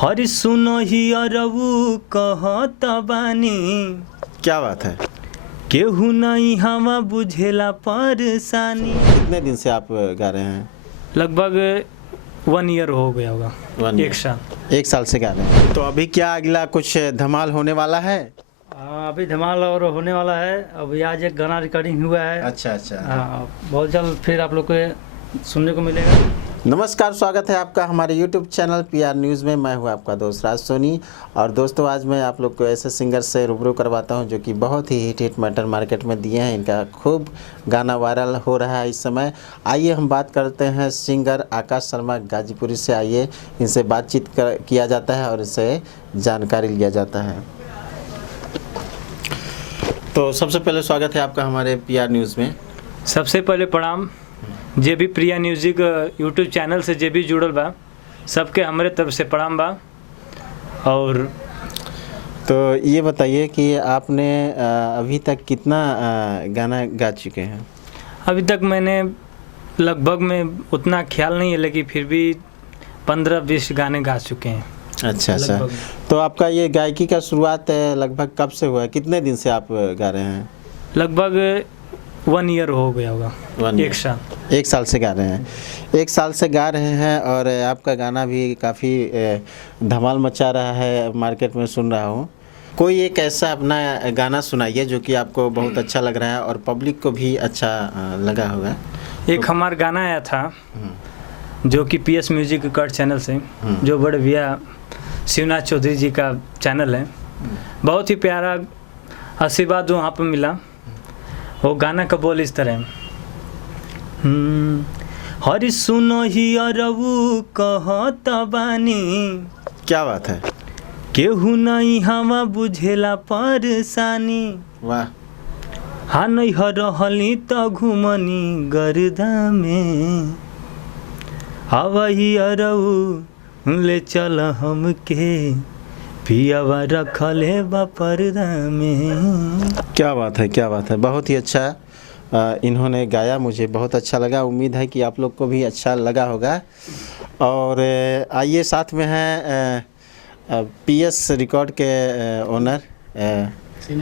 हरि सुनो ही अरऊ कहत बानी। क्या बात है। केहू नहीं हवा बुझेला परेशानी। कितने दिन से आप गा रहे हैं? लगभग 1 ईयर हो गया होगा। 1 एक साल। 1 साल से गा रहे हैं। तो अभी क्या अगला कुछ धमाल होने वाला है? अभी धमाल और होने वाला है। अभी आज एक गाना रिकॉर्डिंग हुआ है। अच्छा। हाँ, बहुत जल्द फिर आप लोग को सुनने को मिलेगा। नमस्कार, स्वागत है आपका हमारे YouTube चैनल PR न्यूज़ में। मैं हूं आपका दोस्त राज सोनी। और दोस्तों, आज मैं आप लोग को ऐसे सिंगर से रूबरू करवाता हूं जो कि बहुत ही हिट मैटर मार्केट में दिए हैं। इनका खूब गाना वायरल हो रहा है इस समय। आइए हम बात करते हैं सिंगर आकाश शर्मा गाजीपुरी से। आइए इनसे बातचीत किया जाता है और इनसे जानकारी लिया जाता है। तो सबसे पहले स्वागत है आपका हमारे PR न्यूज़ में। सबसे पहले प्रणाम। जे भी प्रिया म्यूजिक यूट्यूब चैनल से जे भी जुड़ल बा, सबके हमारे तरफ से प्रणाम बा। और तो ये बताइए कि आपने अभी तक कितना गाना गा चुके हैं? अभी तक मैंने लगभग में उतना ख्याल नहीं है, लेकिन फिर भी 15-20 गाने गा चुके हैं। अच्छा। तो आपका ये गायकी का शुरुआत लगभग कब से हुआ है? कितने दिन से आप गा रहे हैं? लगभग 1 ईयर हो गया होगा। 1 साल। 1 साल से गा रहे हैं। 1 साल से गा रहे हैं और आपका गाना भी काफ़ी धमाल मचा रहा है, मार्केट में सुन रहा हूँ। कोई एक ऐसा अपना गाना सुनाइए जो कि आपको बहुत अच्छा लग रहा है और पब्लिक को भी अच्छा लगा होगा। एक हमारा गाना आया था जो कि PS म्यूजिक रिकॉर्ड चैनल से, जो बड़े भैया शिवनाथ चौधरी जी का चैनल है। बहुत ही प्यारा आशीर्वाद वहाँ पर मिला। वो गाना का बोल इस तरह, हरि सुनो ही अरऊ कहत बानी। क्या बात है। केहू नहीं हवा बुझेला परेशानी। वाह। हाँ नहीं रहली तो घुमनी गर्दा में, हवाई अरऊ ले चल हमके पियावा रखले बा पर्दा में। क्या बात है, क्या बात है। बहुत ही अच्छा इन्होंने गाया, मुझे बहुत अच्छा लगा। उम्मीद है कि आप लोग को भी अच्छा लगा होगा। और आइए, साथ में हैं PS रिकॉर्ड के ओनर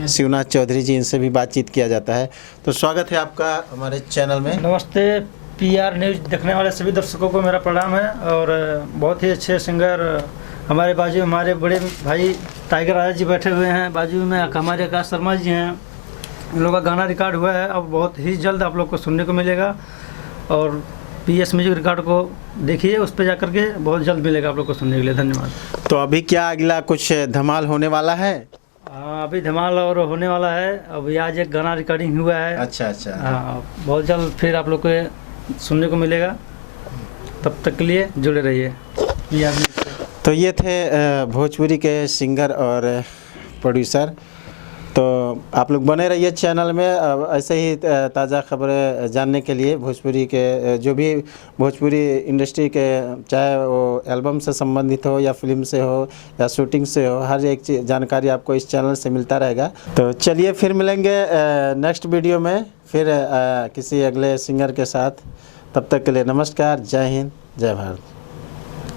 शिवनाथ चौधरी जी। इनसे भी बातचीत किया जाता है। तो स्वागत है आपका हमारे चैनल में। नमस्ते। PR न्यूज़ देखने वाले सभी दर्शकों को मेरा प्रणाम है। और बहुत ही अच्छे सिंगर हमारे बाजू हमारे बड़े भाई टाइगर राजा जी बैठे हुए हैं। बाजू में हमारे आकाश शर्मा जी हैं। इन लोगों का गाना रिकॉर्ड हुआ है, अब बहुत ही जल्द आप लोग को सुनने को मिलेगा। और PS म्यूजिक रिकॉर्ड को देखिए, उस पर जाकर के बहुत जल्द मिलेगा आप लोग को सुनने के लिए। धन्यवाद। तो अभी क्या अगला कुछ धमाल होने वाला है? अभी धमाल और होने वाला है। अभी आज एक गाना रिकॉर्डिंग हुआ है। अच्छा। हाँ, बहुत जल्द फिर आप लोग को सुनने को मिलेगा। तब तक के लिए जुड़े रहिए। तो ये थे भोजपुरी के सिंगर और प्रोड्यूसर। तो आप लोग बने रहिए चैनल में। ऐसे ही ताज़ा खबरें जानने के लिए भोजपुरी के जो भी भोजपुरी इंडस्ट्री के, चाहे वो एल्बम से संबंधित हो या फिल्म से हो या शूटिंग से हो, हर एक चीज़ जानकारी आपको इस चैनल से मिलता रहेगा। तो चलिए फिर मिलेंगे नेक्स्ट वीडियो में, फिर किसी अगले सिंगर के साथ। तब तक के लिए नमस्कार, जय हिंद, जय भारत।